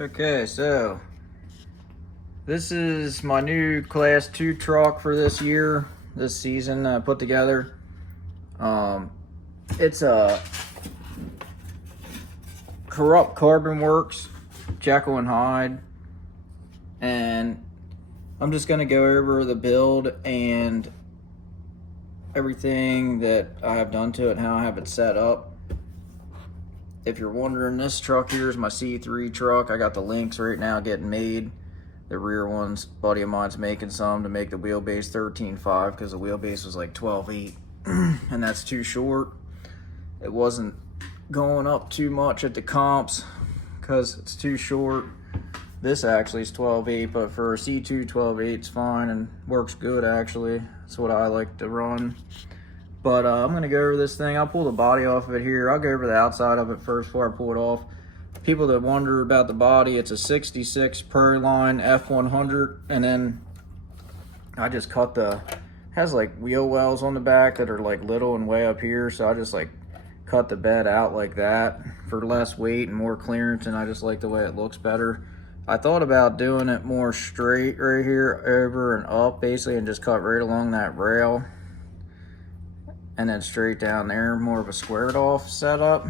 Okay, so this is my new class 2 truck for this year, this season I put together. It's a Corrupt Carbon Works, Jekyll and Hyde, and I'm just gonna go over the build and everything that I have done to it and how I have it set up. If you're wondering, this truck here is my C3 truck. I got the links right now getting made. The rear ones, buddy of mine's making some to make the wheelbase 13.5 because the wheelbase was like 12.8 and that's too short. It wasn't going up too much at the comps because it's too short. This actually is 12.8, but for a C2, 12.8 is fine and works good actually. That's what I like to run. But I'm gonna go over this thing. I'll pull the body off of it here. I'll go over the outside of it first before I pull it off. People that wonder about the body, it's a 66 Prairie Line F100, and then I just cut has like wheel wells on the back that are like little and way up here, so I just like cut the bed out like that for less weight and more clearance, and I just like the way it looks better. I thought about doing it more straight right here, over and up basically, and just cut right along that rail and then straight down there, more of a squared off setup,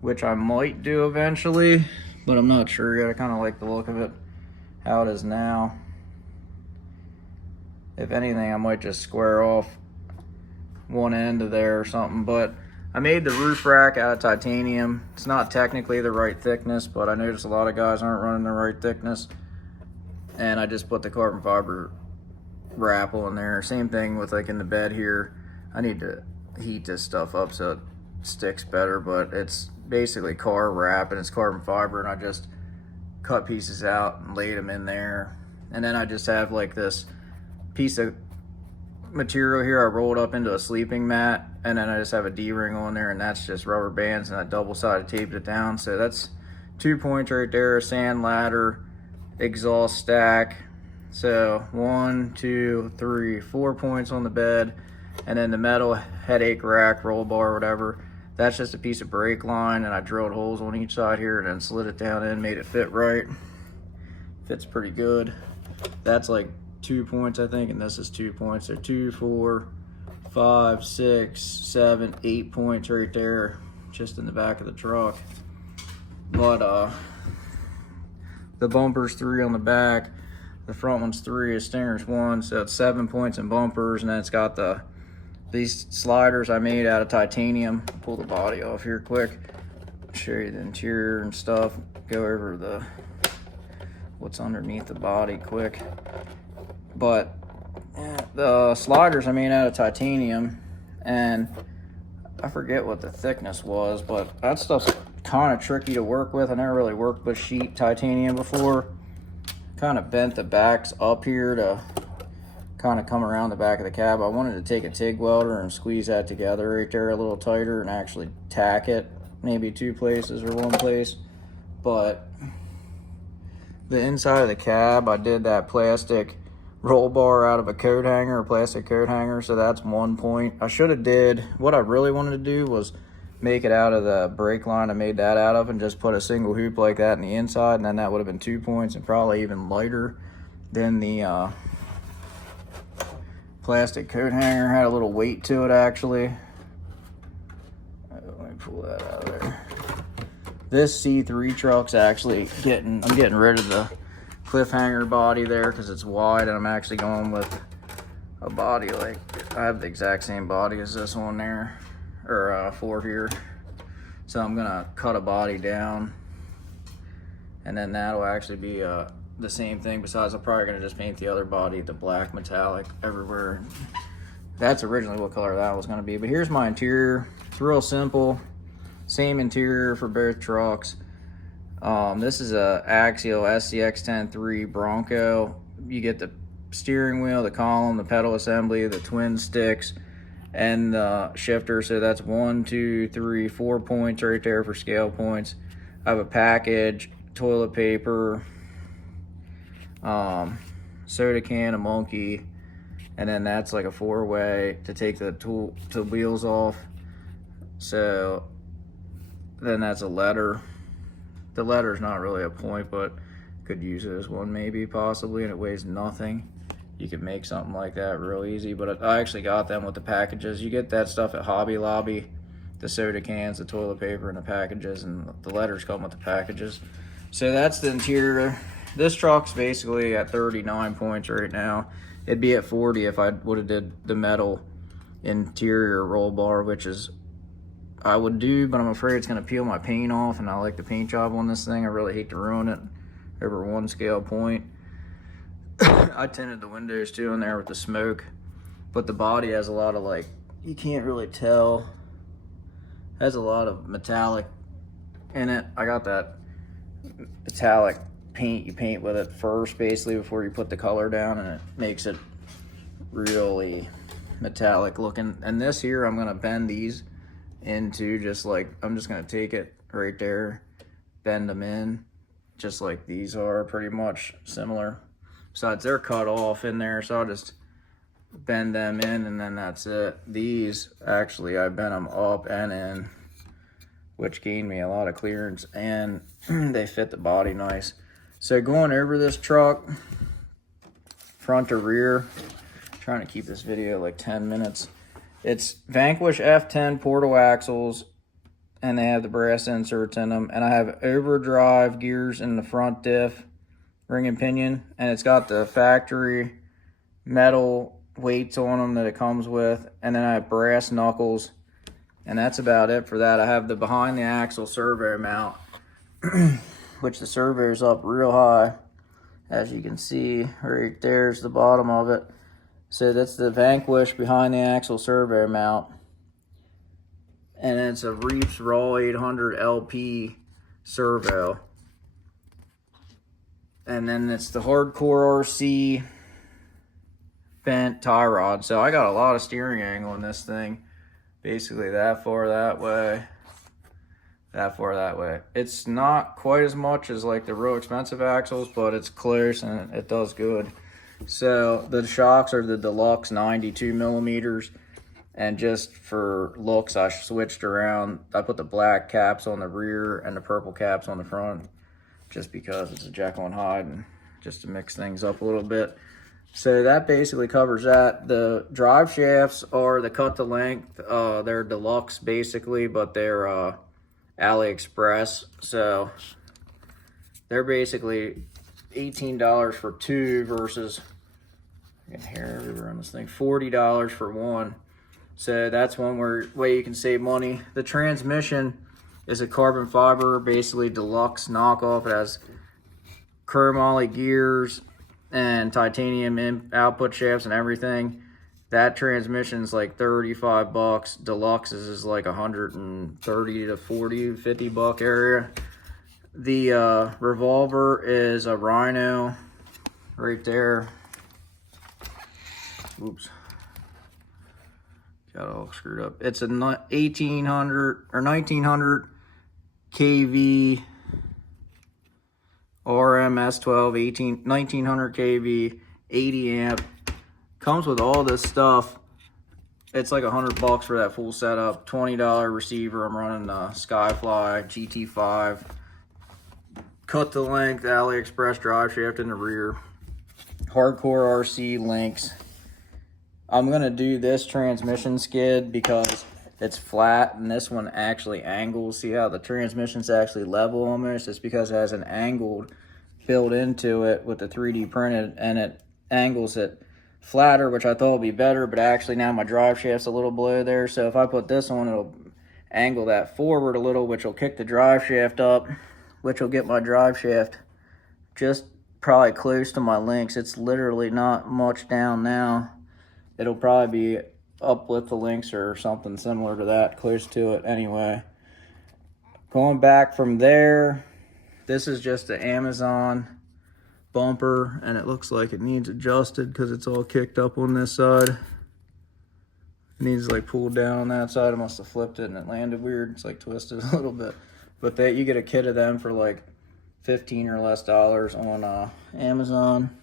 which I might do eventually, but I'm not sure yet. I kind of like the look of it, how it is now. If anything, I might just square off one end of there or something, but I made the roof rack out of titanium. It's not technically the right thickness, but I noticed a lot of guys aren't running the right thickness, and I just put the carbon fiber wrap on there. Same thing with like in the bed here. I need to heat this stuff up so it sticks better, but it's basically car wrap and it's carbon fiber, and I just cut pieces out and laid them in there. And then I just have like this piece of material here I rolled up into a sleeping mat, and then I just have a D-ring on there, and that's just rubber bands, and I double-sided taped it down. So that's 2 points right there, a sand ladder, exhaust stack. So 1, 2, 3, 4 points on the bed. And then the metal headache rack, roll bar, whatever, that's just a piece of brake line, and I drilled holes on each side here and then slid it down in, made it fit right. Fits pretty good. That's like 2 points, I think, and this is 2 points. So 2, 4, 5, 6, 7, 8 points right there, just in the back of the truck. But the bumper's 3 on the back. The front one's 3, the stinger's 1, so it's 7 points in bumpers, and then it's got these sliders I made out of titanium. Pull the body off here quick, show you the interior and stuff, go over what's underneath the body quick. But yeah, the sliders I made out of titanium, and I forget what the thickness was, but that stuff's kind of tricky to work with. I never really worked with sheet titanium before. Kind of bent the backs up here to kind of come around the back of the cab. I wanted to take a TIG welder and squeeze that together right there a little tighter and actually tack it maybe 2 places or 1 place. But the inside of the cab, I did that plastic roll bar out of a coat hanger, a plastic coat hanger, so that's 1 point. I should have did, what I really wanted to do was make it out of the brake line I made that out of and just put a single hoop like that in the inside, and then that would have been 2 points and probably even lighter than the plastic coat hanger. Had a little weight to it actually. Let me pull that out of there. This C3 truck's actually I'm getting rid of the cliffhanger body there because it's wide, and I'm actually going with a body like, I have the exact same body as this one there, or Ford here. So I'm gonna cut a body down, and then that'll actually be the same thing. Besides, I'm probably gonna just paint the other body the black metallic everywhere. That's originally what color that was gonna be. But here's my interior. It's real simple. Same interior for both trucks. This is a Axial SCX 10.3 Bronco. You get the steering wheel, the column, the pedal assembly, the twin sticks, and the shifter. So that's 1, 2, 3, 4 points right there for scale points. I have a package, toilet paper, soda can, a monkey, and then that's like a 4-way to take the wheels off. So then that's a letter The letter's not really a point, but could use it as one maybe, possibly, and it weighs nothing. You could make something like that real easy, but I actually got them with the packages. You get that stuff at Hobby Lobby, the soda cans, the toilet paper, and the packages, and the letters come with the packages. So that's the interior. This truck's basically at 39 points right now. It'd be at 40 if I would have did the metal interior roll bar, which is I would do, but I'm afraid it's gonna peel my paint off, and I like the paint job on this thing. I really hate to ruin it over 1 scale point. I tinted the windows too in there with the smoke, but the body has a lot of, like, you can't really tell, has a lot of metallic in it. I got that metallic paint you paint with it first, basically, before you put the color down, and it makes it really metallic looking. And this here, I'm gonna bend these into just like, I'm just gonna take it right there, bend them in, just like these are pretty much similar. Besides, they're cut off in there, so I'll just bend them in, and then that's it. These, actually, I bent them up and in, which gained me a lot of clearance, and they fit the body nice. So going over this truck, front to rear, trying to keep this video like 10 minutes. It's Vanquish F10 portal axles, and they have the brass inserts in them, and I have overdrive gears in the front diff, ring and pinion, and it's got the factory metal weights on them that it comes with, and then I have brass knuckles, and that's about it for that. I have the behind the axle servo mount, which the servo's up real high, as you can see right there's the bottom of it. So that's the Vanquish behind the axle servo mount, and it's a Reeps Raw 800 LP servo. And then it's the Hardcore RC bent tie rod. So I got a lot of steering angle in this thing. Basically that far that way, that far that way. It's not quite as much as like the real expensive axles, but it's close and it does good. So the shocks are the Deluxe 92 millimeters. And just for looks, I switched around. I put the black caps on the rear and the purple caps on the front, just because it's a Jekyll and Hyde, and just to mix things up a little bit. So that basically covers that. The drive shafts are the cut to length. They're deluxe basically, but they're AliExpress. So they're basically $18 for two versus, I can hair everywhere on this thing, $40 for one. So that's one way you can save money. The transmission is a carbon fiber, basically deluxe knockoff. It has chromoly gears and titanium output shafts and everything. That transmission is like 35 bucks. Deluxe is like 130 to 40, 50 buck area. The revolver is a Rhino right there. Oops. Got it all screwed up. It's a 1800 or 1900 kV RMS12 1900 kV 80 amp. Comes with all this stuff. It's like 100 bucks for that full setup. $20 receiver. I'm running the Skyfly GT5. Cut to length AliExpress drive shaft in the rear. Hardcore RC links. I'm gonna do this transmission skid because it's flat, and this one actually angles. See how the transmission's actually level almost? It's because it has an angled built into it with the 3D printed, and it angles it flatter, which I thought would be better, but actually now my drive shaft's a little below there. So if I put this on, it'll angle that forward a little, which will kick the drive shaft up, which will get my drive shaft just probably close to my links. It's literally not much down now. It'll probably be up with the links or something similar to that, close to it anyway. Going back from there, this is just the Amazon bumper, and it looks like it needs adjusted because it's all kicked up on this side. It needs like pulled down on that side. I must have flipped it and it landed weird. It's like twisted a little bit. But you get a kit of them for like $15 or less on Amazon.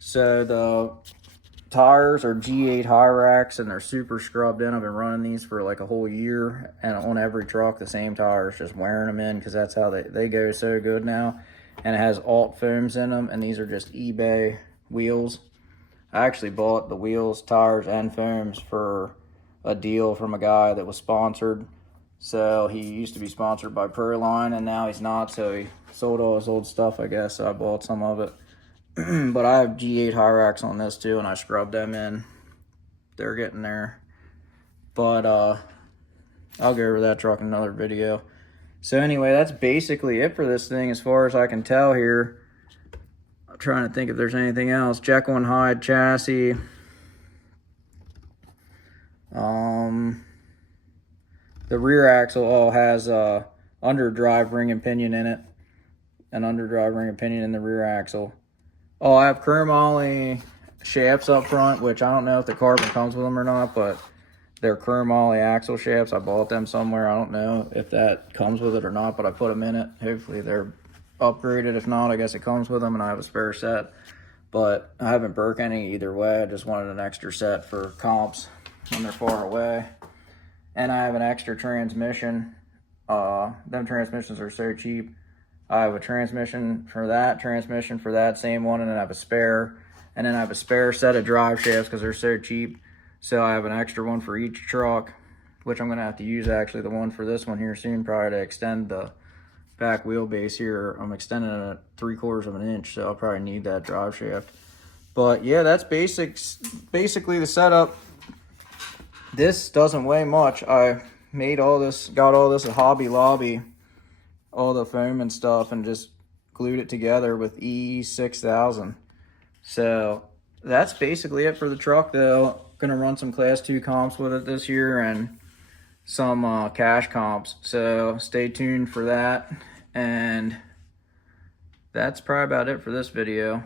So the tires are G8 Hyrax, and they're super scrubbed in. I've been running these for like a whole year, and on every truck, the same tires, just wearing them in because that's how they go so good now. And it has alt foams in them, and these are just eBay wheels. I actually bought the wheels, tires, and foams for a deal from a guy that was sponsored. So he used to be sponsored by Proline, and now he's not, so he sold all his old stuff, I guess, so I bought some of it. But I have G8 Hyrax on this too, and I scrubbed them in. They're getting there. But I'll go over that truck in another video. So anyway, that's basically it for this thing as far as I can tell here. I'm trying to think if there's anything else. Jekyll and Hyde chassis. The rear axle all has underdrive ring and pinion in it. An underdrive ring and pinion in the rear axle. Oh, I have chromoly shafts up front, which I don't know if the carbon comes with them or not, but they're chromoly axle shafts. I bought them somewhere. I don't know if that comes with it or not, but I put them in it. Hopefully they're upgraded. If not, I guess it comes with them, and I have a spare set. But I haven't broke any either way. I just wanted an extra set for comps when they're far away. And I have an extra transmission. Them transmissions are so cheap. I have a transmission for that same one, and then I have a spare. And then I have a spare set of drive shafts because they're so cheap. So I have an extra one for each truck, which I'm going to have to use actually the one for this one here soon, probably to extend the back wheelbase here. I'm extending it at 3/4 of an inch, so I'll probably need that drive shaft. But yeah, that's basically the setup. This doesn't weigh much. I made all this, got all this at Hobby Lobby, all the foam and stuff, and just glued it together with E6000. So that's basically it for the truck though. Gonna run some class 2 comps with it this year and some cash comps. So stay tuned for that. And that's probably about it for this video.